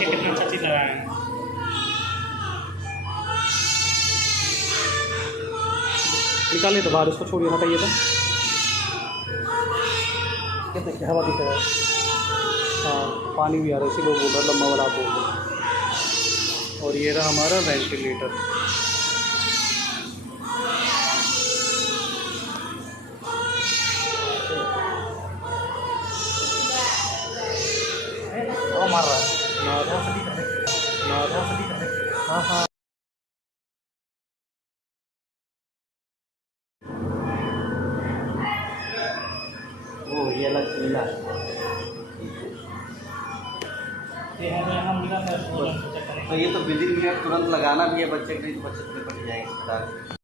कितना अच्छा चीज़ लगा है। निकालिए तो बाहर, उसको छोड़िए, हटाइए तो। देखिए हवा दिख रहा है, हाँ पानी भी आ रहा है, इसी लोग बोल रहा है लम्बा वाला बोल। और ये रहा हमारा वेंटिलेटर। मार रहा है हाँ हाँ। वो ये अलग मिला तो ये तो विदिन मिनट तुरंत लगाना भी है बच्चे के लिए, बच्चे निपट जाएंगे।